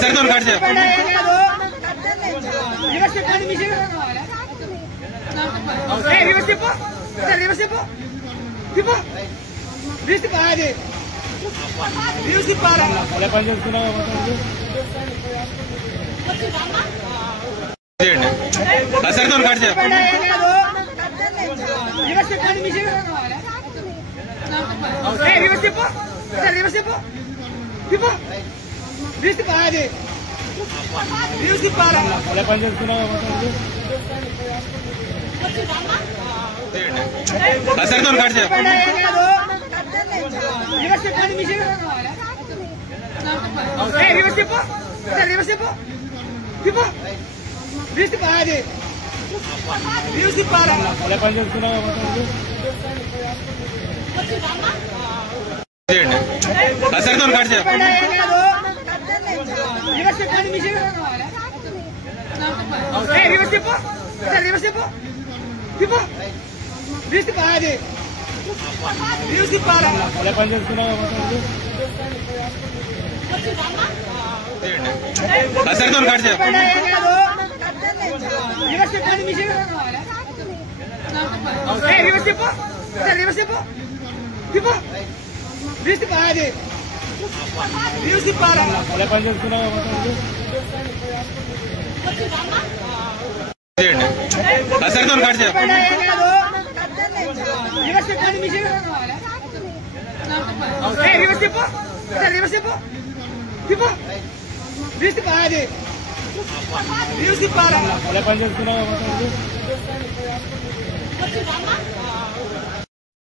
సరితో cut చేయండి. సరితో cut చేయండి. సరితో cut చేయండి. సరితో కట్ చేయండి. సరితో కట్ చేయండి. సరితో కట్ చేయండి. Music para.